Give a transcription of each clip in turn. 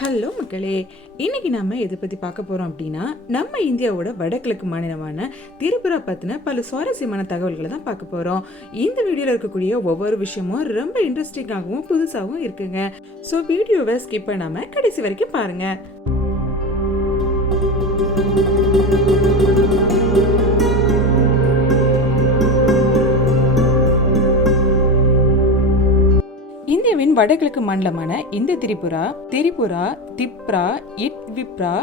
Hello மக்களே, இன்னைக்கு நம்ம எதை பத்தி பார்க்க போறோம் அப்படின்னா, நம்ம இந்தியாவோட வடகிழக்கு மாநிலமான திரிபுரா பத்தின பல சுவாரஸ்யமான தகவல்களை தான் பார்க்க போறோம். இந்த வீடியோல இருக்கக்கூடிய ஒவ்வொரு விஷயமும் ரொம்ப இன்ட்ரெஸ்டிங்காகவும் புதுசாகவும் இருக்குங்க. ஸோ வீடியோவை ஸ்கிப் பண்ணாம கடைசி வரைக்கும் பாருங்க. இந்தியாவின் வடகிழக்கு மாநிலமான இந்த திரிபுரா திப்ரா, இட்விப்ரா,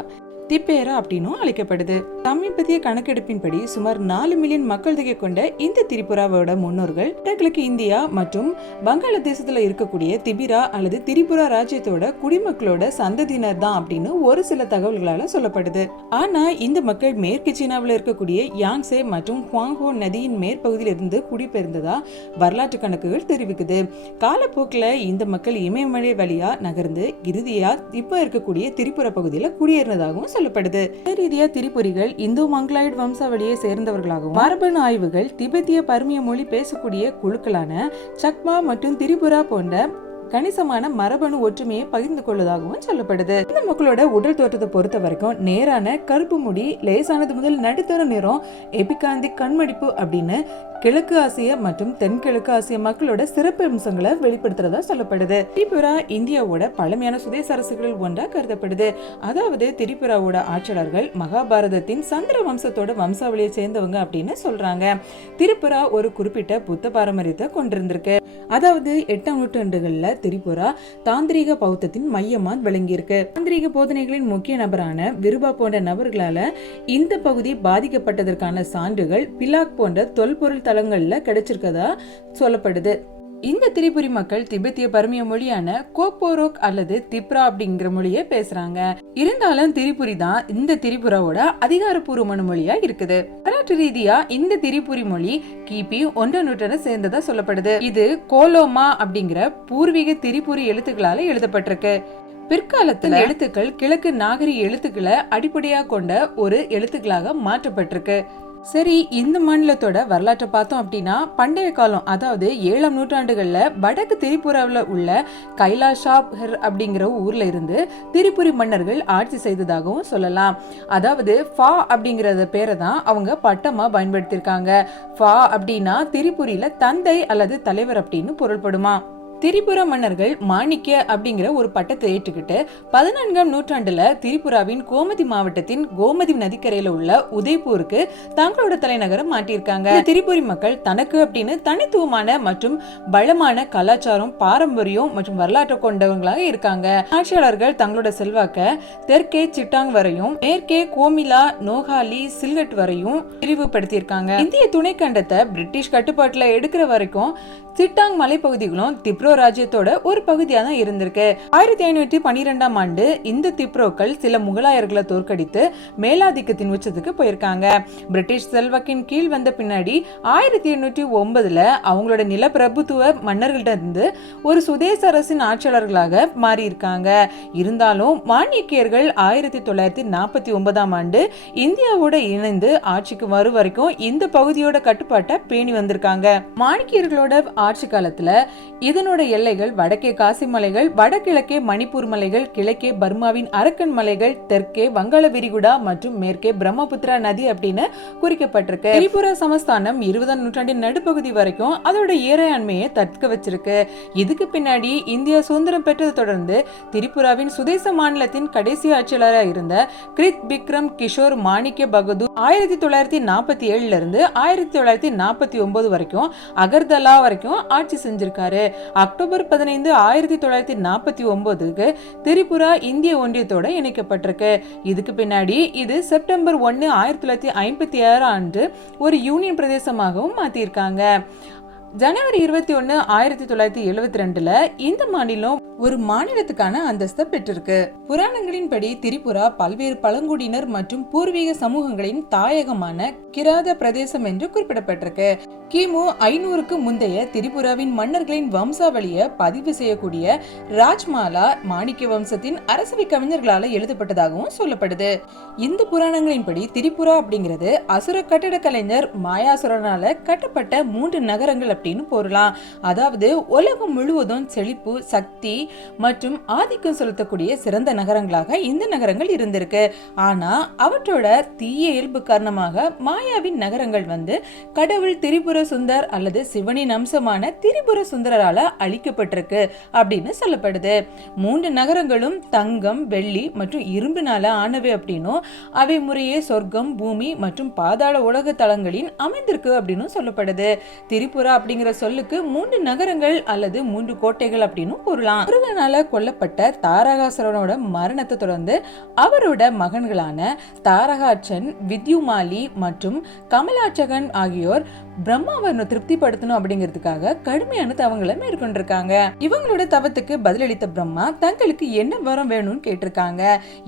திப்பேரா அப்படின்னும் அழைக்கப்படுது. சமீபத்திய கணக்கெடுப்பின்படி சுமார் 4 மில்லியன் மக்கள் தொகை கொண்ட இந்த திரிபுராவோட முன்னோர்கள் வடகிழக்கு இந்தியா மற்றும் வங்காளதேசத்துல இருக்கக்கூடிய திபிரா அல்லது திரிபுரா ராஜ்யத்தோட குடிமக்களோட சந்ததியினர் தான் அப்படின்னு ஒரு சில தகவல்களால சொல்லப்படுது. ஆனா இந்த மக்கள் மேற்கு சீனாவில் இருக்கக்கூடிய யாங்சே மற்றும் ஹுவாங்ஹோ நதியின் மேற்பகுதியில் இருந்து குடிபெயர்ந்ததா வரலாற்று கணக்குகள் தெரிவிக்குது. காலப்போக்கில் இந்த மக்கள் இமயமலை வழியா நகர்ந்து இறுதியா இப்ப இருக்கக்கூடிய திரிபுரா பகுதியில குடியேறினதாகவும் சொல்லப்படுது. ரீதியா திரிபுரிகள் இந்து மங்களாய்டு வம்சாவளியை சேர்ந்தவர்களாகவும் மரபணு ஆய்வுகள் திபெத்திய பர்மிய மொழி பேசக்கூடிய குழுக்களான சக்மா மற்றும் திரிபுரா போன்ற கணிசமான மரபணு ஒற்றுமையை பகிர்ந்து கொள்வதாகவும் சொல்லப்படுது. இந்த மக்களோட உடல் தோற்றத்தை பொறுத்த வரைக்கும் நேரான கருப்பு முடி, லேசானது முதல் நடுத்தர நிறம், எபிகாந்தி கண்மடிப்பு அப்படின்னு கிழக்கு ஆசிய மற்றும் தென்கிழக்கு ஆசிய மக்களோட சிறப்பு அம்சங்களை வெளிப்படுத்துறதா சொல்லப்படுது. திரிபுரா இந்தியாவோட பழமையான சுதேச அரசுகளில் ஒன்றா கருதப்படுது. அதாவது திரிபுராவோட ஆட்சியாளர்கள் மகாபாரதத்தின் சந்திர வம்சத்தோட வம்சாவளியை சேர்ந்தவங்க அப்படின்னு சொல்றாங்க. திரிபுரா ஒரு குறிப்பிட்ட புத்த பாரம்பரியத்தை கொண்டிருந்திருக்கு. அதாவது 8ஆம் நூற்றாண்டுகள்ல திரிபுரா தாந்திரீக பௌத்தத்தின் மையமா விளங்கியிருக்கு. தாந்திரீக போதனைகளின் முக்கிய நபரான விருபா போன்ற நபர்களால இந்த பகுதி பாதிக்கப்பட்டதற்கான சான்றுகள் பிலாக் போன்ற தொல்பொருள் தளங்கள்ல கிடைச்சிருக்கதா சொல்லப்படுது. இந்த திரிபுரி மக்கள் திபெத்திய பர்மிய மொழியான கோப்போரோக் அல்லது திப்ரா அப்படிங்கிற மொழியை பேசுறாங்க. இருந்தாலும் திரிபுரி தான் இந்த திரிபுராவோட அதிகாரப்பூர்வமான மொழியா இருக்குது. வரலாற்று ரீதியா இந்த திரிபுரி மொழி கிபி 1ஆம் நூற்றாண்டை சேர்ந்ததா சொல்லப்படுது. இது கோலோமா அப்படிங்கிற பூர்வீக திரிபுரி எழுத்துக்களால எழுதப்பட்டிருக்கு. பிற்காலத்துல எழுத்துக்கள் கிழக்கு நாகரிக எழுத்துக்களை அடிப்படையா கொண்ட ஒரு எழுத்துக்களாக மாற்றப்பட்டிருக்கு. சரி, இந்த மாநிலத்தோட வரலாற்றை பார்த்தோம் அப்படின்னா, பண்டைய காலம் அதாவது 7ஆம் நூற்றாண்டுகள்ல வடக்கு திரிபுராவில் உள்ள கைலாஷாப்ஹர் அப்படிங்கிற ஊர்ல இருந்து திரிபுரி மன்னர்கள் ஆட்சி செய்ததாகவும் சொல்லலாம். அதாவது ஃபா அப்படிங்கறத பேரை தான் அவங்க பட்டமா பயன்படுத்தியிருக்காங்க. ஃபா அப்படின்னா திரிபுரியில தந்தை அல்லது தலைவர் அப்படின்னு பொருள்படுமா. திரிபுரா மன்னர்கள் மாணிக்க அப்படிங்கிற ஒரு பட்டத்தை ஏற்றுக்கிட்டு 14ஆம் நூற்றாண்டுல திரிபுராவின் கோமதி மாவட்டத்தின் கோமதி நதிக்கரையில உள்ள உதய்பூருக்கு தங்களோட தலைநகரம் மாற்றியிருக்காங்க. திரிபுரி மக்கள் தனக்கு அப்படின்னு தனித்துவமான மற்றும் பலமான கலாச்சாரம், பாரம்பரியம் மற்றும் வரலாற்று கொண்டவங்களாக இருக்காங்க. ஆட்சியாளர்கள் தங்களோட செல்வாக்க தெற்கே சிட்டாங் வரையும் மேற்கே கோமிலா, நோகாலி, சில்கட் வரையும் விரிவுபடுத்தியிருக்காங்க. இந்திய துணைக்கண்டத்தை பிரிட்டிஷ் கட்டுப்பாட்டுல எடுக்கிற வரைக்கும் சிட்டாங் மலைப்பகுதிகளும் திப்ரோ ராஜ்யத்தோட ஒரு பகுதியா தான் இருந்திருக்கு. 1512ஆம் ஆண்டு இந்த திப்ரோக்கள் சில முகலாயர்களை தோற்கடித்து மேலாதிக்கத்தின் உச்சத்துக்கு போயிருக்காங்க. பிரிட்டிஷ் செல்வாக்கின் கீழ் வந்த பின்னாடி 1809 அவங்களோட நிலப்பிரபுத்துவ மன்னர்கள்ட்ட இருந்து ஒரு சுதேச அரசின் ஆட்சியாளர்களாக மாறி இருக்காங்க. இருந்தாலும் மாணிக்கியர்கள் 1949ஆம் ஆண்டு இந்தியாவோட இணைந்து ஆட்சிக்கு வரும் வரைக்கும் இந்த பகுதியோட கட்டுப்பாட்டை பேணி வந்திருக்காங்க. மாணிக்கியர்களோட ஆட்சி காலத்துல இதனோட எல்லைகள் வடக்கே காசி மலைகள், வடகிழக்கே மணிப்பூர் மலைகள், கிழக்கே பர்மாவின் அரக்கன் மலைகள், தெற்கே வங்காள விரிகுடா மற்றும் மேற்கே பிரம்மபுத்திரா நதி அப்படின்னு குறிக்கப்பட்டிருக்கு. திரிபுரா சமஸ்தானம் 20ஆம் நூற்றாண்டின் நடுப்பகுதி வரைக்கும் அதோட இறையாண்மையை தக்க வச்சிருக்கு. இதுக்கு பின்னாடி இந்தியா சுதந்திரம் பெற்றதை தொடர்ந்து திரிபுராவின் சுதேச மாநிலத்தின் கடைசி ஆட்சியாளராக இருந்த கிருத் பிக்ரம் கிஷோர் மாணிக்க பகதூர் 1947 இருந்து 1949 வரைக்கும் அகர்தலா வரைக்கும் ஆட்சி செஞ்சிருக்காரு. அக்டோபர் 15, 1949 திரிபுரா இந்திய ஒன்றியத்தோட இணைக்கப்பட்டிருக்கு. இதுக்கு பின்னாடி இது செப்டம்பர் 1, 1956 அன்று ஒரு யூனியன் பிரதேசமாகவும் மாத்திருக்காங்க. ஜனவரி 21, 1972 இந்த மாநிலம் ஒரு மாநிலத்துக்கான அந்தஸ்தை பெற்றிருக்கு. புராணங்களின்படி திரிபுரா பல்வேறு பழங்குடியினர் மற்றும் பூர்வீக சமூகங்களின் தாயகமான கிராத பிரதேசம் என்று குறிப்பிடப்பட்டிருக்கு. கிமு 500க்கு முந்தைய திரிபுராவின் மன்னர்களின் வம்சாவளியை பதிவு செய்யக்கூடிய ராஜ்மாலா மாணிக்க வம்சத்தின் அரசவை கவிஞர்களால் எழுதப்பட்டதாகவும் சொல்லப்படுது. இந்த புராணங்களின்படி திரிபுரா அப்படிங்கிறது அசுர கட்டட கலைஞர் மாயாசுரனால கட்டப்பட்ட 3 நகரங்கள் அப்படின்னு பொருளாம். அதாவது உலகம் முழுவதும் செழிப்பு, சக்தி மற்றும் ஆதிக்கம் செலுத்தக்கூடிய சிறந்த நகரங்களாக இந்த நகரங்கள் இருந்திருக்கு. ஆனா அவற்றோட தீய இயல்பு காரணமாக மாயாவின் நகரங்கள் கடவுள் திரிபுர சுந்தர் அல்லது சிவனின் அம்சமான திரிபுர சுந்தரால அழிக்கப்பட்டிருக்கு அப்படின்னு சொல்லப்படுது. 3 நகரங்களும் தங்கம், வெள்ளி மற்றும் இரும்பினால ஆனவை அப்படின்னும் அவை முறையே சொர்க்கம், பூமி மற்றும் பாதாள உலக தளங்களின் அமைந்திருக்கு அப்படின்னு சொல்லப்படுது. திரிபுரா அப்படிங்கிற சொல்லுக்கு 3 நகரங்கள் அல்லது 3 கோட்டைகள் அப்படின்னு பொருளாம். முருகனால கொல்லப்பட்ட தாரகாசுரனோட மரணத்தை தொடர்ந்து அவரோட மகன்களான தாரகாட்சன், வித்யுமாலி மற்றும் கமலாட்சகன் ஆகியோர் பிரம்மாவை திருப்திப்படுத்தணும் அப்படிங்கிறதுக்காக கடுமையான தவங்களை மேற்கொண்டிருக்காங்க. இவங்களோட தவத்துக்கு பதிலளித்த பிரம்மா தங்களுக்கு என்ன வரம் வேணும்னு கேட்டிருக்காங்க.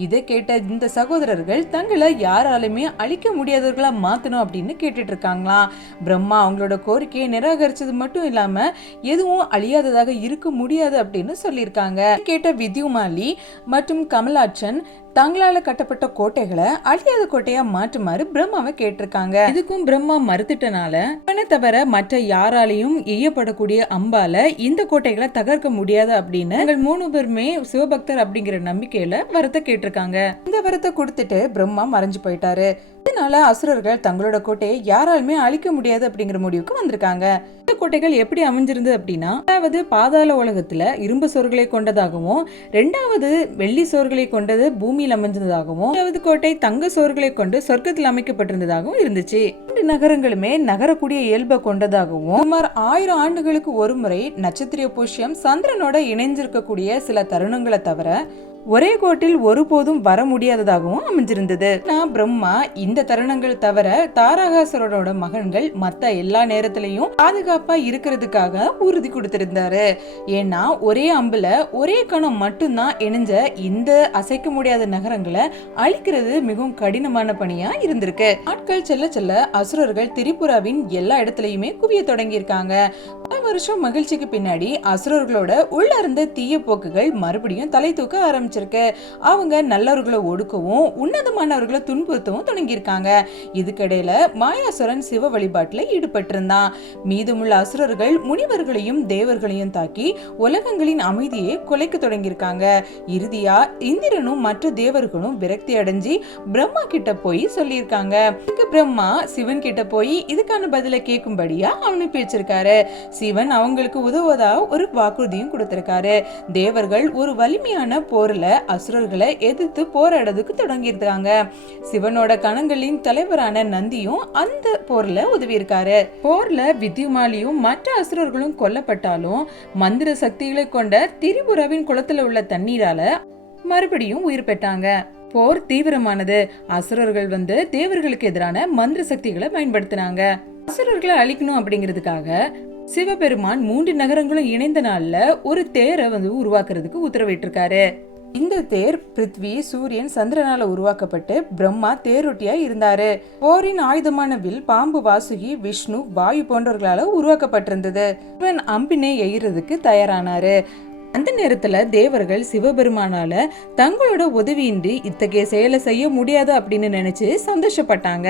இதை கேட்ட இந்த சகோதரர்கள் தங்களை யாராலுமே அழிக்க முடியாதவர்களா மாத்தணும் அப்படின்னு கேட்டுட்டு இருக்காங்களாம். பிரம்மா அவங்களோட கோரிக்கையை நிராகரிச்சது மட்டும் இல்லாம எதுவும் அழியாததாக இருக்க முடியாது அப்படின்னு சொல்லியிருக்காங்க. கேட்ட வித்யுமாலி மற்றும் கமலாட்சன் தங்களால கட்டப்பட்ட கோட்டைகளை அழியாத கோட்டையா மாற்றுமாறு பிரம்மாவை கேட்டிருக்காங்க. இதுக்கும் பிரம்மா மறுத்துட்டனால தவிர மற்ற யாராலையும் எய்யப்படக்கூடிய அம்பால இந்த கோட்டைகளை தகர்க்க முடியாது அப்படின்னு 3 பேருமே சிவபக்தர் அப்படிங்கிற நம்பிக்கையில வரத்தை கேட்டிருக்காங்க. இந்த வரத்தை கொடுத்துட்டு பிரம்மா மறைஞ்சு போயிட்டாரு. இதனால அசுரர்கள் தங்களோட கோட்டையை யாராலுமே அழிக்க முடியாது அப்படிங்கிற முடிவுக்கு வந்திருக்காங்க. இந்த கோட்டைகள் எப்படி அமைஞ்சிருந்து அப்படின்னா, அதாவது பாதாள உலகத்துல இரும்பு சோர்களை கொண்டதாகவும், 2வது வெள்ளி சோர்களை கொண்டது பூமியில் அமைஞ்சதாகவும், 3வது கோட்டை தங்க சோர்களை கொண்டு சொர்க்கத்தில் அமைக்கப்பட்டிருந்ததாகவும் இருந்துச்சு. 2 நகரங்களுமே நகரக்கூடிய இயல்பை கொண்டதாகவும், சுமார் 1000 ஆண்டுகளுக்கு ஒரு முறை நட்சத்திர புஷ்யம் சந்திரனோட இணைஞ்சிருக்கக்கூடிய சில தருணங்களை தவிர ஒரே கோட்டில் ஒருபோதும் வர முடியாததாகவும் அமைஞ்சிருந்தது. பிரம்மா இந்த தருணங்கள் தவிர தாரகாசுரனோட மகன்கள் மத்த எல்லா நேரத்திலையும் பாதுகாப்பா இருக்கிறதுக்காக உறுதி கொடுத்திருந்தாரு. ஏன்னா ஒரே அம்புல ஒரே கணம் மட்டும்தான் இணைஞ்ச இந்த அசைக்க முடியாத நகரங்களை அழிக்கிறது மிகவும் கடினமான பணியா இருந்திருக்கு. நாட்கள் செல்ல செல்ல அசுரர்கள் திரிபுராவின் எல்லா இடத்துலயுமே குவிய தொடங்கி இருக்காங்க. பல வருஷம் மகிழ்ச்சிக்கு பின்னாடி அசுரர்களோட உள்ள இருந்த தீய போக்குகள் மறுபடியும் தலை தூக்க ஆரம்பிச்சிருக்கு. அவங்க நல்லவர்களை ஒடுக்கவும் உன்னதமானவர்களை துன்புறுத்தவும் தொடங்கியிருக்காங்க. இதுக்கிடையில மாயாசுரன் சிவ வழிபாட்டுல ஈடுபட்டிருந்தான். மீதமுள்ள அசுரர்கள் முனிவர்களையும் தேவர்களையும் தாக்கி உலகங்களின் அமைதியை குலைக்க தொடங்கியிருக்காங்க. இறுதியா இந்திரனும் மற்ற தேவர்களும் விரக்தி அடைஞ்சி பிரம்மா கிட்ட போய் சொல்லியிருக்காங்க. பிரம்மா சிவன் கிட்ட போய் இதுக்கான பதிலை கேட்கும்படியா அனுப்பி வச்சிருக்காரு. சிவன் அவங்களுக்கு உதவுவதா ஒரு வாக்குறுதியும் கொடுத்திருக்காரு. தேவர்கள் ஒரு வலிமையான போர்ல அசுரர்களை எதிர்த்து போராடுறதுக்கு தொடங்கியிருக்காங்க. சிவனோட கணங்களின் தலைவரான நந்தியும் அந்த போர்ல உதவி இருக்காரு. போர்ல வித்யுமாலியும் மற்ற அசுரர்களும் கொல்லப்பட்டாலும் மந்திர சக்திகளை கொண்ட திரிபுராவின் குளத்துல உள்ள தண்ணீரால மறுபடியும் உயிர் பெற்றாங்க. போர் தீவிரமானது. அசுரர்கள் தேவர்களுக்கு எதிரான மந்திர சக்திகளை பயன்படுத்தினாங்க. அசுரர்களை அழிக்கணும் அப்படிங்கிறதுக்காக சிவபெருமான் 3 நகரங்களும் இணைந்த நாள்ல ஒரு தேரை உருவாக்குறதுக்கு உத்தரவிட்டிருக்காரு. இந்த தேர் பிருத்வி, சூரியன், சந்திரனால உருவாக்கப்பட்டு பிரம்மா தேரொட்டியா இருந்தாரு. போரின் ஆயுதமான வில், பாம்பு, வாசுகி, விஷ்ணு, வாயு போன்றவர்களால உருவாக்கப்பட்டிருந்தது. இவன் அம்பினை எய்யறதுக்கு தயாரானாரு. அந்த நேரத்துல தேவர்கள் சிவபெருமானால தங்களோட உதவியின்றி இத்தகைய செயலை செய்ய முடியாது அப்படின்னு நினைச்சு சந்தோஷப்பட்டாங்க.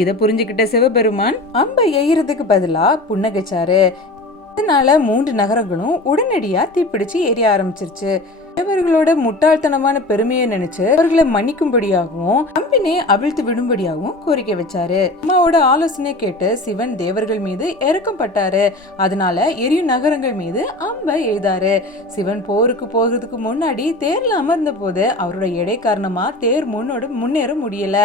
இதை புரிஞ்சுக்கிட்ட சிவபெருமான் அம்பை எய்யறதுக்கு பதிலா புன்னகைச்சாரு. இதனால 3 நகரங்களும் உடனடியா தீப்பிடிச்சு எரிய ஆரம்பிச்சிருச்சு. தேவர்களோட முட்டாள்தனமான பெருமையை நினைச்சு அவர்களை மன்னிக்கும்படியாகவும் அம்பினை அவிழ்த்து விடும்படியாகவும் கோரிக்கை வச்சாரு. அம்மாவோட ஆலோசனை கேட்டு சிவன் தேவர்கள் மீது இறக்கப்பட்டாரு. அதனால எரியும் நகரங்கள் மீது அம்பை எய்தாரு. சிவன் போருக்கு போகிறதுக்கு முன்னாடி தேர்ல அமர்ந்த போது அவரோட எடை காரணமா தேர் முன்னேற முடியல.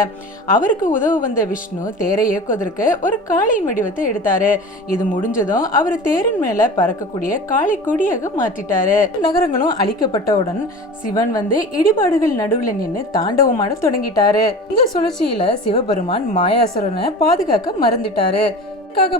அவருக்கு உதவ வந்த விஷ்ணு தேரை இயக்குவதற்கு ஒரு காளையின் வடிவத்தை எடுத்தாரு. இது முடிஞ்சதும் அவர் தேரின் மேல பறக்கக்கூடிய காளை கொடியாக மாற்றிட்டாரு. நகரங்களும் அழிக்கப்பட்ட சிவன் இடிபாடுகள் நடுவுல நின்று தாண்டவமாட தொடங்கிட்டாரு. இந்த சுழற்சியில சிவபெருமான் மாயாசுரனை பாதுகாக்க மறந்துட்டாரு.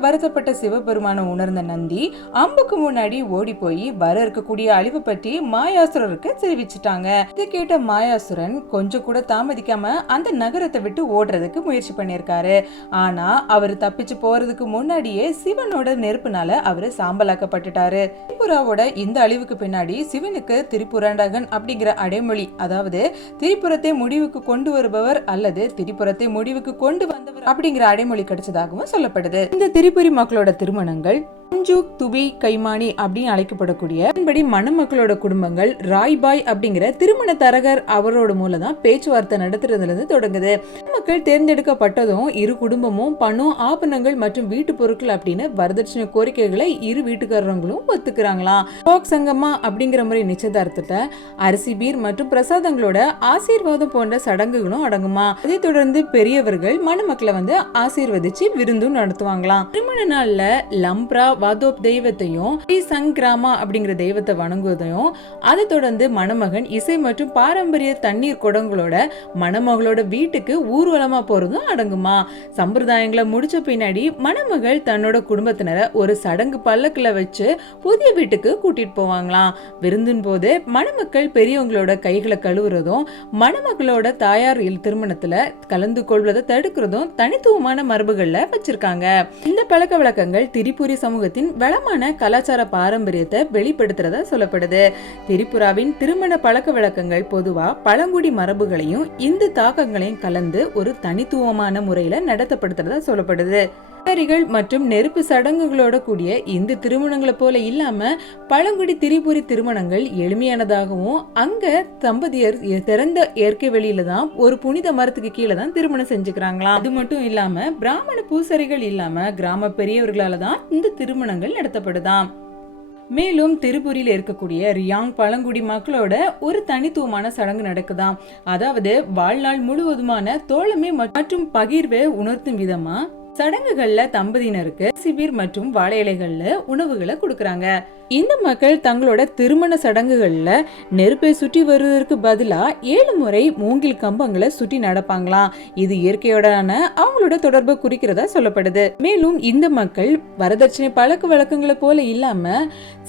வருத்தப்பட்ட சிவபெருமான உணர்ந்த நந்தி அம்புக்கு முன்னாடி ஓடி போய் வர இருக்கக்கூடிய அழிவு பற்றி மாயாசுரருக்கு தெரிவிச்சுட்டாங்க. இதை கேட்ட மாயாசுரன் கொஞ்சம் கூட தாமதிக்காம அந்த நகரத்தை விட்டு ஓடுறதுக்கு முயற்சி பண்ணிருக்காரு. ஆனா அவர் தப்பிச்சு போறதுக்கு முன்னாடியே சிவனோட நெருப்புனால அவரு சாம்பலாக்கப்பட்டுட்டாரு. திரிபுராவோட இந்த அழிவுக்கு பின்னாடி சிவனுக்கு திரிபுராண்டகன் அப்படிங்கிற அடைமொழி, அதாவது திரிபுரத்தை முடிவுக்கு கொண்டு வருபவர் அல்லது திரிபுரத்தை முடிவுக்கு கொண்டு வந்தவர் அப்படிங்கிற அடைமொழி கிடைச்சதாகவும் சொல்லப்படுது. இந்த திரிபுரி மக்களோட திருமணங்கள் அஞ்சூக் துபி கைமானி அப்படின்னு அழைக்கப்படக்கூடிய அதன்படி மணமக்களோட குடும்பங்கள் ராய்பாய் அப்படிங்கிற திருமண தரகர் அவரோட மூலம் தான் பேச்சுவார்த்தை நடத்துறதுல இருந்து தொடங்குது. மக்கள் தேர்ந்தெடுக்கப்பட்டதும் இரு குடும்பமும் பணம், ஆபரணங்கள் மற்றும் வீட்டு பொருட்கள் அப்படின்னு வரதட்சணை கோரிக்கைகளை இரு வீட்டுக்காரங்களும் ஒத்துக்கிறாங்களாம். போக் சங்கமா அப்படிங்கிற முறை நிச்சயதார்த்தத்தை அரிசி, பீர் மற்றும் பிரசாதங்களோட ஆசீர்வாதம் போன்ற சடங்குகளும் அடங்குமா. அதை தொடர்ந்து பெரியவர்கள் மணமக்களை ஆசீர்வதிச்சு விருந்தும் நடத்துவாங்களாம். திருமண நாள்ல லம்ப்ரா வாதோப் தெய்வத்தையும் சங்கிராமா அப்படிங்கிற தெய்வத்தை வணங்குவதையும், அதை தொடர்ந்து மணமகன் இசை மற்றும் பாரம்பரிய தண்ணீர் குடங்களோட மணமகளோட வீட்டுக்கு ஊர்வலமா போறதும் அடங்குமா. சம்பிரதாயங்களை முடிச்ச பின்னாடி மணமகள் தன்னோட குடும்பத்தினரை ஒரு சடங்கு பல்லக்குல வச்சு புதிய வீட்டுக்கு கூட்டிட்டு போவாங்களாம். விருந்தின் போது மணமக்கள் பெரியவங்களோட கைகளை கழுவுறதும், மணமகளோட தாயார் திருமணத்துல கலந்து கொள்வதை தடுக்கிறதும் தனித்துவமான மரபுகள்ல வச்சிருக்காங்க. இந்த பழக்க வழக்கங்கள் திரிபுரி சமூகத்தின் வளமான கலாச்சார பாரம்பரியத்தை வெளிப்படுத்துறதா சொல்லப்படுது. திரிபுராவின் திருமண பழக்க வழக்கங்கள் பொதுவா பழங்குடி மரபுகளையும் இந்து தாக்கங்களையும் கலந்து ஒரு தனித்துவமான முறையில நடத்தப்படுத்துறதா சொல்லப்படுது. மற்றும் நெருப்பு சடங்குகளோட கூடிய இந்த திருமணங்களை போல இல்லாம பழங்குடி திரிபுரி திருமணங்கள் எளிமையானதாகவும், அங்க தம்பதியர் திறந்த இயற்கை வெளியில தான் ஒரு புனித மரத்துக்கு கீழே தான் திருமணம் செஞ்சுக்கிறாங்களாம். அது மட்டும் இல்லாம பிராமண பூசரிகள் இல்லாம கிராம பெரியவர்களால தான் இந்த திருமணங்கள் நடத்தப்படுதாம். மேலும் திரிபுரியில் இருக்கக்கூடிய ரியாங் பழங்குடி மக்களோட ஒரு தனித்துவமான சடங்கு நடக்குதாம். அதாவது வாழ்நாள் முழுவதுமான தோழமை மற்றும் பகிர்வை உணர்த்தும் விதமா சடங்குகள்ல தம்பதியினருக்கு சிபிர் மற்றும் வாழை இலைகள்ல உணவுகளை கொடுக்கறாங்க. இந்த மக்கள் தங்களோட திருமண சடங்குகள்ல நெருப்பை சுற்றி வருவதற்கு பதிலா 7 முறை மூங்கில் கம்பங்களை சுற்றி நடப்பாங்களாம். இது இயற்கையோடான அவங்களோட தொடர்பை குறிக்கிறதா சொல்லப்படுது. மேலும் இந்த மக்கள் வரதட்சணை பழக்க வழக்கங்களை போல இல்லாம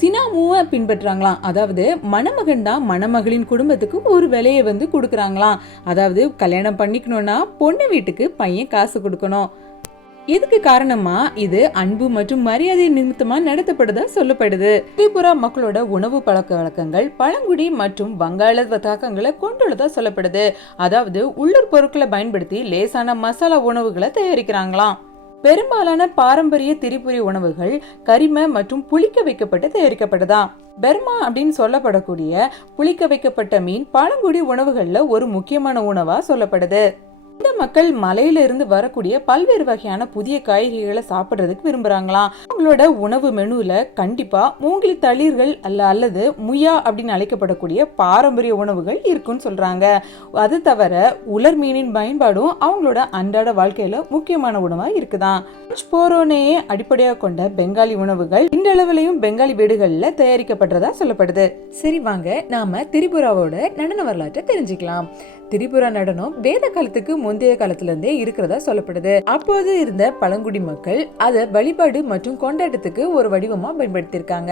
சினாமுவை பின்பற்றாங்களாம். அதாவது மணமகன் தான் மணமகளின் குடும்பத்துக்கு ஒரு விலையை கொடுக்கறாங்களாம். அதாவது கல்யாணம் பண்ணிக்கணும்னா பொண்ணு வீட்டுக்கு பையன் காசு கொடுக்கணும். இதுக்கு காரணமா இது அன்பு மற்றும் மரியாதை நிமித்தமா நடத்தப்படுதா சொல்லப்படுது. திரிபுரா மக்களோட உணவு பழக்க வழக்கங்கள் பழங்குடி மற்றும் வங்காள தாக்கங்களை கொண்டுள்ளதா சொல்லப்படுது. அதாவது உள்ளூர் பொருட்களை பயன்படுத்தி லேசான மசாலா உணவுகளை தயாரிக்கிறாங்களாம். பெரும்பாலான பாரம்பரிய திரிபுரி உணவுகள் கரிம மற்றும் புளிக்க வைக்கப்பட்டு தயாரிக்கப்படுதாம். பெர்மா அப்படின்னு சொல்லப்படக்கூடிய புளிக்க வைக்கப்பட்ட மீன் பழங்குடி உணவுகள்ல ஒரு முக்கியமான உணவா சொல்லப்படுது. இந்த மக்கள் மலையில இருந்து வரக்கூடிய பல்வேறு வகையான புதிய காய்கறிகளை சாப்பிடுறதுக்கு விரும்புறாங்களாம். அவங்களோட உணவு மெனுல கண்டிப்பா மூங்கில் தளிர்கள் அல்லது முயா அப்படின்னு அழைக்கப்படக்கூடிய பாரம்பரிய உணவுகள் இருக்குன்னு சொல்றாங்க. அது தவிர உலர் மீனின் பயன்பாடும் அவங்களோட அன்றாட வாழ்க்கையில முக்கியமான உணவா இருக்குதான். போரோனையே அடிப்படையாக கொண்ட பெங்காலி உணவுகள் இன்றளவிலையும் பெங்காலி வீடுகள்ல தயாரிக்கப்பட்டதா சொல்லப்படுது. சரி, வாங்க நாம திரிபுராவோட நடன வரலாற்றை தெரிஞ்சுக்கலாம். திரிபுரா நடனம் வேத காலத்துக்கு முந்தைய காலத்துல இருந்தே இருக்கிறதா சொல்லப்படுது. அப்போது இருந்த பழங்குடி மக்கள் அதை வழிபாடு மற்றும் கொண்டாட்டத்துக்கு ஒரு வடிவமா பயன்படுத்தியிருக்காங்க.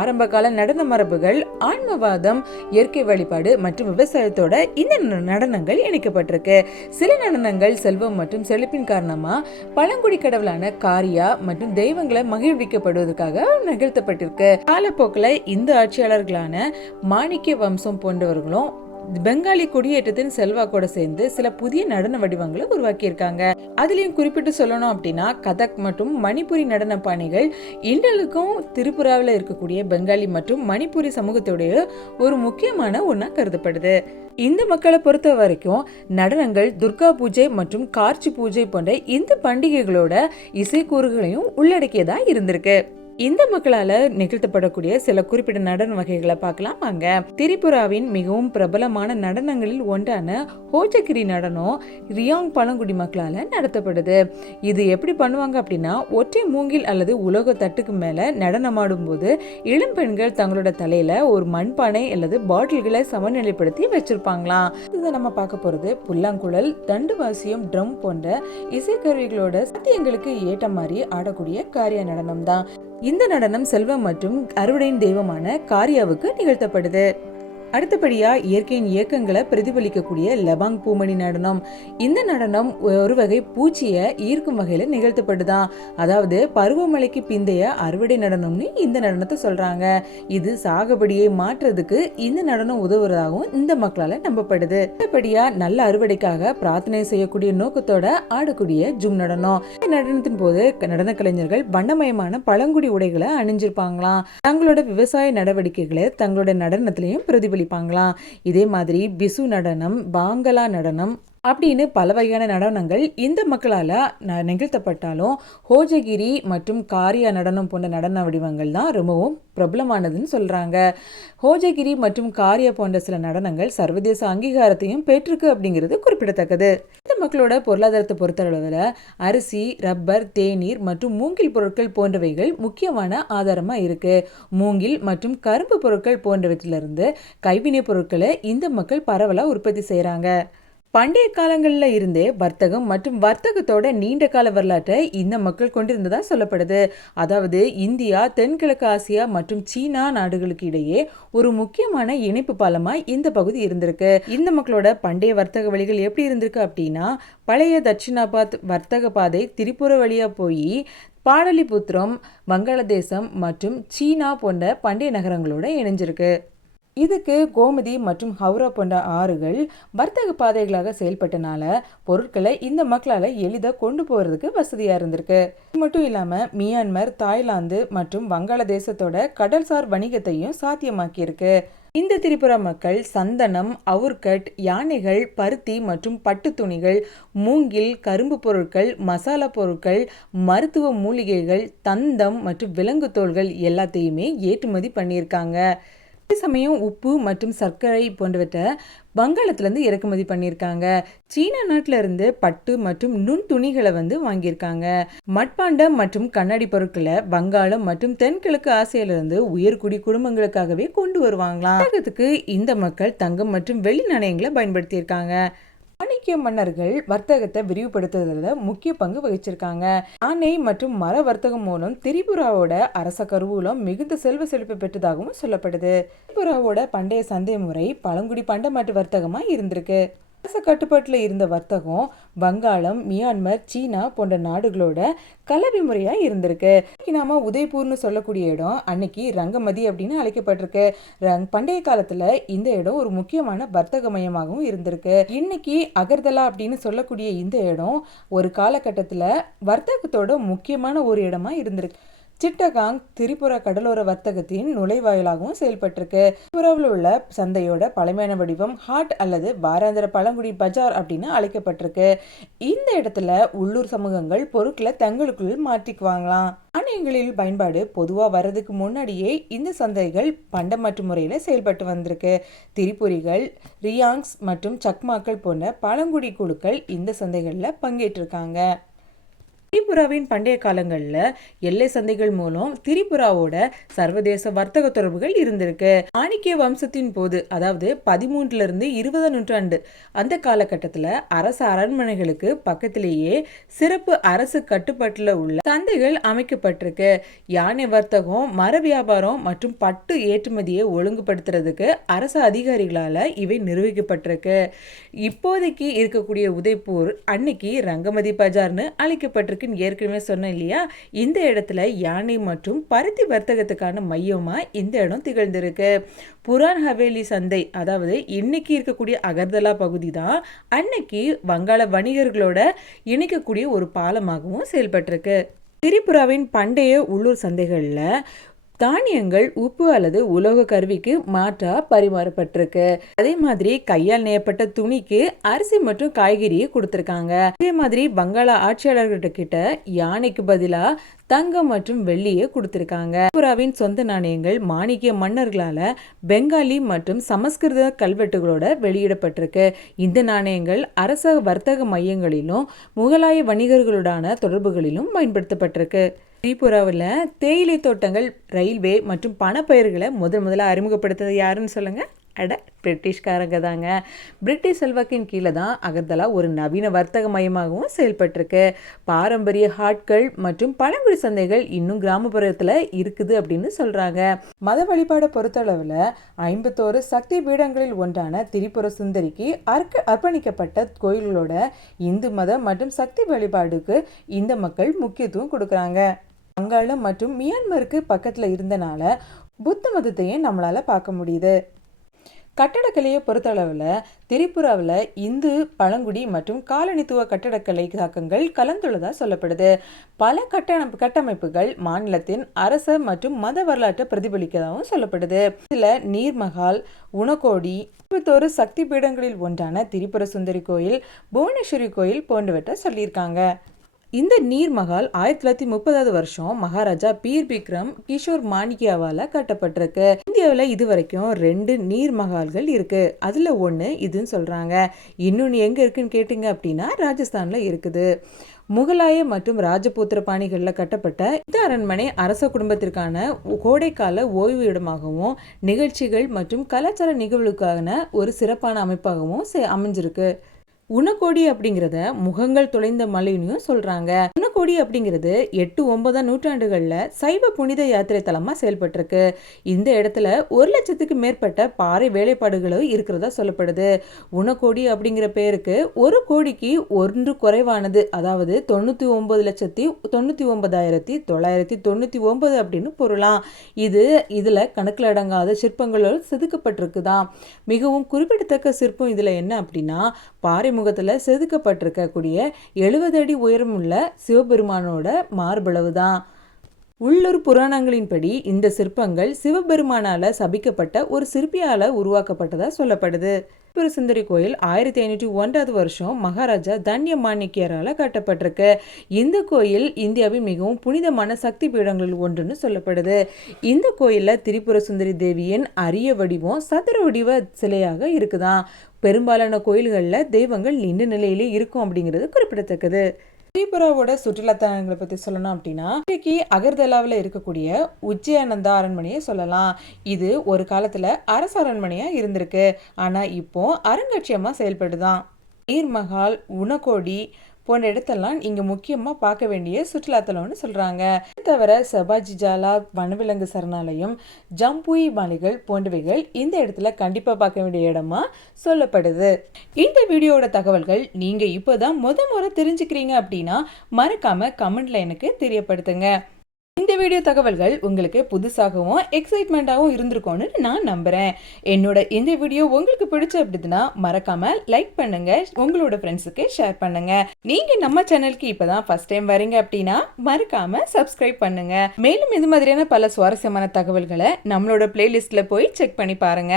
ஆரம்ப கால நடன மரபுகள் ஆன்மவாதம், இயற்கை வழிபாடு மற்றும் விவசாயத்தோட இந்த நடனங்கள் இணைக்கப்பட்டிருக்கு. சில நடனங்கள் செல்வம் மற்றும் செழிப்பின் காரணமா பழங்குடி கடவுளான காரியா மற்றும் தெய்வங்களை மகிழ்விக்கப்படுவதற்காக நிகழ்த்தப்பட்டிருக்கு. காலப்போக்கில் இந்த ஆட்சியாளர்களான மாணிக்க வம்சம் போன்றவர்களும் பெங்காலி குடியேற்றத்தின் செல்வாக்கோட சேர்ந்து சில புதிய நடன வடிவங்களை உருவாக்கியிருக்காங்க. அதுலயும் குறிப்பிட்டு சொல்லணும் அப்படின்னா கதக் மற்றும் மணிப்புரி நடன பாணிகள் இன்றளவுக்கும் திரிபுராவில் இருக்கக்கூடிய பெங்காலி மற்றும் மணிப்புரி சமூகத்துடைய ஒரு முக்கியமான ஒண்ணா கருதப்படுது. இந்த மக்களை பொறுத்த வரைக்கும் நடனங்கள் துர்கா பூஜை மற்றும் கார்ச்சி பூஜை போன்ற இந்த பண்டிகைகளோட இசைக்கூறுகளையும் உள்ளடக்கியதா இருந்திருக்கு. இந்த மக்களால நிகழ்த்தப்படக்கூடிய சில குறிப்பிட்ட நடன வகைகளை பார்க்கலாம் வாங்க. திரிபுராவின் மிகவும் பிரபலமான நடனங்களில் ஒன்றான ஹோஜகிரி நடனம் ரியாங் பழங்குடி மக்களால நடத்தப்படுது. இது எப்படி பண்ணுவாங்க அப்படின்னா, ஒற்றை மூங்கில் அல்லது உலோக தட்டுக்கு மேல நடனமாடும் போது இளம் பெண்கள் தங்களோட தலையில ஒரு மண்பானை அல்லது பாட்டில்களை சமநிலைப்படுத்தி வச்சிருப்பாங்களாம். இதை நம்ம பார்க்க போறது புல்லாங்குழல், தண்டுவாசியம், ட்ரம் போன்ற இசைக்கருவிகளோட சத்தியங்களுக்கு ஏற்ற மாதிரி ஆடக்கூடிய காரிய நடனம் தான். இந்த நடனம் செல்வம் மற்றும் அறுவடையின் தெய்வமான காரியாவுக்கு நிகழ்த்தப்படுது. அடுத்தபடியா இயற்கையின் இயக்கங்களை பிரதிபலிக்கக்கூடிய லெபாங் பூமணி நடனம். இந்த நடனம் ஒரு வகை பூச்சியை ஈர்க்கும் வகையில நிகழ்த்தப்படுதான். அதாவது பருவமழைக்கு பிந்தைய அறுவடை நடனம்னு இந்த நடனத்தை சொல்றாங்க. இது சாகுபடியை மாற்றுறதுக்கு இந்த நடனம் உதவுறதாகவும் இந்த மக்களால நம்பப்படுது. அடுத்தபடியா நல்ல அறுவடைக்காக பிரார்த்தனை செய்யக்கூடிய நோக்கத்தோட ஆடக்கூடிய ஜும் நடனம். இந்த நடனத்தின் போது நடன கலைஞர்கள் வண்ணமயமான பழங்குடி உடைகளை அணிஞ்சிருப்பாங்களாம். தங்களோட விவசாய நடவடிக்கைகளை தங்களோட நடனத்திலையும் பிரதிபலிப்பாங்களாம். இதே மாதிரி பிசு நடனம், பாங்கலா நடனம் அப்படின்னு பல வகையான நடனங்கள் இந்த மக்களால் நிகழ்த்தப்பட்டாலும் ஹோஜகிரி மற்றும் காரியா நடனம் போன்ற நடன வடிவங்கள் தான் ரொம்பவும் பிரபலமானதுன்னு சொல்கிறாங்க. ஹோஜகிரி மற்றும் காரியா போன்ற சில நடனங்கள் சர்வதேச அங்கீகாரத்தையும் பெற்றிருக்கு அப்படிங்கிறது குறிப்பிடத்தக்கது. இந்த மக்களோட பொருளாதாரத்தை பொறுத்தளவில் அரிசி, ரப்பர், தேநீர் மற்றும் மூங்கில் பொருட்கள் போன்றவைகள் முக்கியமான ஆதாரமாக இருக்குது. மூங்கில் மற்றும் கரும்பு பொருட்கள் போன்றவற்றிலிருந்து கைவினைப் பொருட்களை இந்த மக்கள் பரவலாக உற்பத்தி செய்கிறாங்க. பண்டைய காலங்களில் இருந்தே வர்த்தகம் மற்றும் வர்த்தகத்தோட நீண்ட கால வரலாற்றை இந்த மக்கள் கொண்டிருந்ததா சொல்லப்படுது. அதாவது இந்தியா, தென்கிழக்கு ஆசியா மற்றும் சீனா நாடுகளுக்கு இடையே ஒரு முக்கியமான இணைப்பு பாலமாய் இந்த பகுதி இருந்திருக்கு. இந்த மக்களோட பண்டைய வர்த்தக வழிகள் எப்படி இருந்திருக்கு அப்படின்னா, பழைய தட்சிணாபாத் வர்த்தக பாதை திரிபுர வழியா போய் பாடலிபுத்திரம், வங்காளதேசம் மற்றும் சீனா போன்ற பண்டைய நகரங்களோட இணைஞ்சிருக்கு. இதுக்கு கோமதி மற்றும் ஹவுரா போன்ற ஆறுகள் வர்த்தக பாதைகளாக செயல்பட்டனால பொருட்களை இந்த மக்களால் எளிதாக கொண்டு போகிறதுக்கு வசதியாக இருந்திருக்கு. இது மட்டும் இல்லாமல் மியான்மர், தாய்லாந்து மற்றும் வங்காளதேசத்தோட கடல்சார் வணிகத்தையும் சாத்தியமாக்கியிருக்கு. இந்த திரிபுரா மக்கள் சந்தனம், அவுர்கட், யானைகள், பருத்தி மற்றும் பட்டு துணிகள், மூங்கில், கரும்பு பொருட்கள், மசாலா பொருட்கள், மருத்துவ மூலிகைகள், தந்தம் மற்றும் விலங்கு தோல்கள் எல்லாத்தையுமே ஏற்றுமதி பண்ணியிருக்காங்க. அதே சமயம் உப்பு மற்றும் சர்க்கரை போன்றவற்றை வங்காளத்திலேருந்து இறக்குமதி பண்ணியிருக்காங்க. சீனா நாட்டில இருந்து பட்டு மற்றும் நுண் துணிகளை வாங்கியிருக்காங்க. மட்பாண்டம் மற்றும் கண்ணாடி பொருட்களை வங்காளம் மற்றும் தென்கிழக்கு ஆசியாவிலிருந்து உயர்குடி குடும்பங்களுக்காகவே கொண்டு வருவாங்களாம். உலகத்துக்கு இந்த மக்கள் தங்கம் மற்றும் வெள்ளி நாணயங்களை பயன்படுத்தியிருக்காங்க. சாணக்கிய மன்னர்கள் வர்த்தகத்தை விரிவுபடுத்துறதுல முக்கிய பங்கு வகிச்சிருக்காங்க. ஆணை மற்றும் மர வர்த்தகம் மூலம் திரிபுராவோட அரச கருவூலம் மிகுந்த செல்வ செழிப்பு பெற்றதாகவும் சொல்லப்படுது. திரிபுராவோட பண்டைய சந்தை முறை பழங்குடி பண்டமாற்று வர்த்தகமா இருந்திருக்கு. அரச கட்டுப்பாட்டில் இருந்த வர்த்தகம் வங்காளம், மியான்மர், சீனா போன்ற நாடுகளோட கலவி முறையா இருந்திருக்கு. நாம உதய்பூர்னு சொல்லக்கூடிய இடம் அன்னைக்கு ரங்கமதி அப்படின்னு அழைக்கப்பட்டிருக்கு. பண்டைய காலத்துல இந்த இடம் ஒரு முக்கியமான வர்த்தக மையமாகவும் இருந்திருக்கு. இன்னைக்கு அகர்தலா அப்படின்னு சொல்லக்கூடிய இந்த இடம் ஒரு காலகட்டத்துல வர்த்தகத்தோட முக்கியமான ஒரு இடமா இருந்திருக்கு. சிட்டகாங் திரிபுரா கடலோர வர்த்தகத்தின் நுழைவாயிலாகவும் செயல்பட்டிருக்கு. திரிபுராவில் உள்ள சந்தையோட பழமையான வடிவம் ஹாட் அல்லது வாராந்திர பழங்குடி பஜார் அப்படின்னு அழைக்கப்பட்டிருக்கு. இந்த இடத்துல உள்ளூர் சமூகங்கள் பொருட்களை தங்களுக்குள் மாற்றிக்குவாங்களாம். நாணயங்களில் பயன்பாடு பொதுவாக வர்றதுக்கு முன்னாடியே இந்த சந்தைகள் பண்டமாற்று முறையில் செயல்பட்டு வந்திருக்கு. திரிபுரிகள், ரியாங்ஸ் மற்றும் சக்மாக்கள் போன்ற பழங்குடி குழுக்கள் இந்த சந்தைகளில் பங்கேற்றிருக்காங்க. திரிபுராவின் பண்டைய காலங்களில் எல்லை சந்தைகள் மூலம் திரிபுராவோட சர்வதேச வர்த்தக தொடர்புகள் இருந்திருக்கு. மாணிக்கிய வம்சத்தின் போது, அதாவது 13 20 நூற்றாண்டு அந்த காலகட்டத்தில் அரச அரண்மனைகளுக்கு பக்கத்திலேயே சிறப்பு அரசு கட்டுப்பாட்டில் உள்ள சந்தைகள் அமைக்கப்பட்டிருக்கு. யானை வர்த்தகம், மர வியாபாரம் மற்றும் பட்டு ஏற்றுமதியை ஒழுங்குபடுத்துறதுக்கு அரசு அதிகாரிகளால் இவை நிர்வகிக்கப்பட்டிருக்கு. இப்போதைக்கு இருக்கக்கூடிய உதய்பூர் அன்னைக்கு ரங்கமதி பஜார்னு அழைக்கப்பட்டிருக்கு. ஏற்கனவே சொன்னேன் இல்லையா, இந்த இடத்துல யானை மற்றும் பருத்தி வர்த்தகத்துக்கான மையமா இந்த இடம் திகழ்ந்திருக்கு. புரான் ஹவேலி சந்தை, அதாவது இன்னைக்கு இருக்கக்கூடிய அகர்தலா பகுதி தான் அன்னைக்கு வங்காள வணிகர்களோட இணைக்கக்கூடிய ஒரு பாலமாகவும் செயல்பட்டிருக்கு. திரிபுராவின் பண்டைய உள்ளூர் சந்தைகள்ல தானியங்கள் உப்பு அல்லது உலோக கருவிக்கு மாற்றா பரிமாறப்பட்டிருக்கு. அதே மாதிரி கையால் நெய்யப்பட்ட துணிக்கு அரிசி மற்றும் காய்கறியை கொடுத்திருக்காங்க. அதே மாதிரி வங்காள ஆட்சியாளர்கிட்ட கிட்ட யானைக்கு பதிலா தங்கம் மற்றும் வெள்ளியை கொடுத்திருக்காங்க. திரிபுராவின் சொந்த நாணயங்கள் மாணிக்கிய மன்னர்களால பெங்காலி மற்றும் சமஸ்கிருத கல்வெட்டுகளோட வெளியிடப்பட்டிருக்கு. இந்த நாணயங்கள் அரச வர்த்தக மையங்களிலும் முகலாய வணிகர்களுடான தொடர்புகளிலும் பயன்படுத்தப்பட்டிருக்கு. திரிபுராவில் தேயிலை தோட்டங்கள், ரயில்வே மற்றும் பணப்பயிர்களை முதல்ல அறிமுகப்படுத்துறது யாருன்னு சொல்லுங்க. அட பிரிட்டிஷ்காரங்க தாங்க. பிரிட்டிஷ் செல்வாக்கின் கீழே தான் அகர்தலா ஒரு நவீன வர்த்தக மையமாகவும் செயல்பட்டிருக்கு. பாரம்பரிய ஹாட்கள் மற்றும் பழங்குடி சந்தைகள் இன்னும் கிராமப்புறத்தில் இருக்குது அப்படின்னு சொல்கிறாங்க. மத வழிபாடை பொறுத்தளவில் 51 சக்தி பீடங்களில் ஒன்றான திரிபுர சுந்தரிக்கு அர்ப்பணிக்கப்பட்ட கோயில்களோட இந்து மதம் மற்றும் சக்தி வழிபாடுக்கு இந்த மக்கள் முக்கியத்துவம் கொடுக்குறாங்க. வங்காளம் மற்றும் மியான்மருக்கு பக்கத்தில் இருந்தனால புத்த மதத்தையும் நம்மளால பார்க்க முடியுது. கட்டடக்கலையை பொறுத்தளவில் திரிபுராவில் இந்து பழங்குடி மற்றும் காலனித்துவ கட்டடக்கலை தாக்கங்கள் கலந்துள்ளதாக சொல்லப்படுது. பல கட்டமைப்புகள் மாநிலத்தின் அரச மற்றும் மத வரலாற்றை பிரதிபலிக்கிறதாகவும் சொல்லப்படுது. இதில் நீர்மஹால், உனகோடி, 51 சக்தி பீடங்களில் ஒன்றான திரிபுர சுந்தரி கோயில், புவனேஸ்வரி கோயில் போன்றவற்றை சொல்லியிருக்காங்க. இந்த நீர்மஹால் 1930வது வருஷம் மகாராஜா பீர் பிக்ரம் கிஷோர் மாணிக்கியாவால் கட்டப்பட்டிருக்கு. இந்தியாவில் இதுவரைக்கும் 2 நீர்மஹால்கள் இருக்கு. அதில் ஒன்று இதுன்னு சொல்கிறாங்க. இன்னொன்று எங்கே இருக்குன்னு கேட்டிங்க அப்படின்னா ராஜஸ்தானில் இருக்குது. முகலாய மற்றும் ராஜபுத்திர பாணிகளில் கட்டப்பட்ட இந்த அரண்மனை அரச குடும்பத்திற்கான கோடைக்கால ஓய்வு இடமாகவும் நிகழ்ச்சிகள் மற்றும் கலாச்சார நிகழ்வுகளுக்கான ஒரு சிறப்பான அமைப்பாகவும் அமைஞ்சிருக்கு. உனக்கோடி அப்படிங்கிறத முகங்கள் தொலைந்த மலையினையும் சொல்றாங்க. உனக்கோடி அப்படிங்கிறது 8-9ஆம் நூற்றாண்டுகளில் சைவ புனித யாத்திரை தலமா செயல்பட்டிருக்கு. இந்த இடத்துல 1 லட்சத்துக்கு மேற்பட்ட பாறை வேலைப்பாடுகளும் இருக்கிறதா சொல்லப்படுது. உனக்கோடி அப்படிங்கிற பேருக்கு 1 கோடிக்கு 1 குறைவானது, அதாவது 99,99,999 அப்படின்னு பொருளாம். இதுல கணக்கில் அடங்காத சிற்பங்களோடு செதுக்கப்பட்டிருக்குதான். மிகவும் குறிப்பிடத்தக்க சிற்பம் இதுல என்ன அப்படின்னா, பாறை முகத்தில் செதுக்கப்பட்டிருக்கக்கூடிய 70 அடி உயரமுள்ள சிவபெருமானோட மார்பளவு தான். உள்ளூர் புராணங்களின்படி இந்த சிற்பங்கள் சிவபெருமானால சபிக்கப்பட்ட ஒரு சிற்பியால உருவாக்கப்பட்டதா சொல்லப்படுது. திரிபுர சுந்தரி கோயில் 1501வது வருஷம் மகாராஜா தன்ய மாணிக்கியரால கட்டப்பட்டிருக்கு. இந்த கோயில் இந்தியாவின் மிகவும் புனிதமான சக்தி பீடங்களில் ஒன்றுன்னு சொல்லப்படுது. இந்த கோயிலில் திரிபுர சுந்தரி தேவியின் அரிய வடிவம் சதுர வடிவ சிலையாக இருக்குதான். பெரும்பாலான கோயில்களில் தெய்வங்கள் நின்ற நிலையிலே இருக்கும் அப்படிங்கிறது குறிப்பிடத்தக்கது. திரிபுராவோட சுற்றுலாத்தலங்களை பற்றி சொல்லணும் அப்படின்னா, இன்றைக்கு அகர்தலாவில் இருக்கக்கூடிய உஜ்ஜயானந்தா அரண்மனையை சொல்லலாம். இது ஒரு காலத்தில் அரசு அரண்மனையாக இருந்திருக்கு. ஆனால் இப்போ அருங்காட்சியகமாக செயல்படுதான். நீர்மஹால், உனகோடி போன்ற இடத்தெல்லாம் இங்கே முக்கியமாக பார்க்க வேண்டிய சுற்றுலாத்தலம்னு சொல்கிறாங்க. இது தவிர சபாஜி ஜாலா வனவிலங்கு சரணாலயம், ஜம்புய் மலைகள் போன்றவைகள் இந்த இடத்துல கண்டிப்பாக பார்க்க வேண்டிய இடமா சொல்லப்படுது. இந்த வீடியோட தகவல்கள் நீங்கள் இப்போ தான் முறை தெரிஞ்சுக்கிறீங்க அப்படின்னா மறக்காம கமெண்ட்ல எனக்கு தெரியப்படுத்துங்க. இந்த வீடியோ தகவல்கள் உங்களுக்கு புதுசாகவும் எக்ஸைட்மெண்ட்டாகவும் இருந்திருக்கும்னு நான் நம்புகிறேன். என்னோட இந்த வீடியோ உங்களுக்கு பிடிச்ச அப்படின்னா மறக்காம லைக் பண்ணுங்க, உங்களோட ஃப்ரெண்ட்ஸுக்கு ஷேர் பண்ணுங்க. நீங்க நம்ம சேனலுக்கு இப்பதான் ஃபர்ஸ்ட் டைம் வரீங்க அப்படின்னா மறக்காம சப்ஸ்கிரைப் பண்ணுங்க. மேலும் இது மாதிரியான பல சுவாரஸ்யமான தகவல்களை நம்மளோட பிளேலிஸ்ட்ல போய் செக் பண்ணி பாருங்க.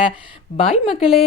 பாய் மக்களே.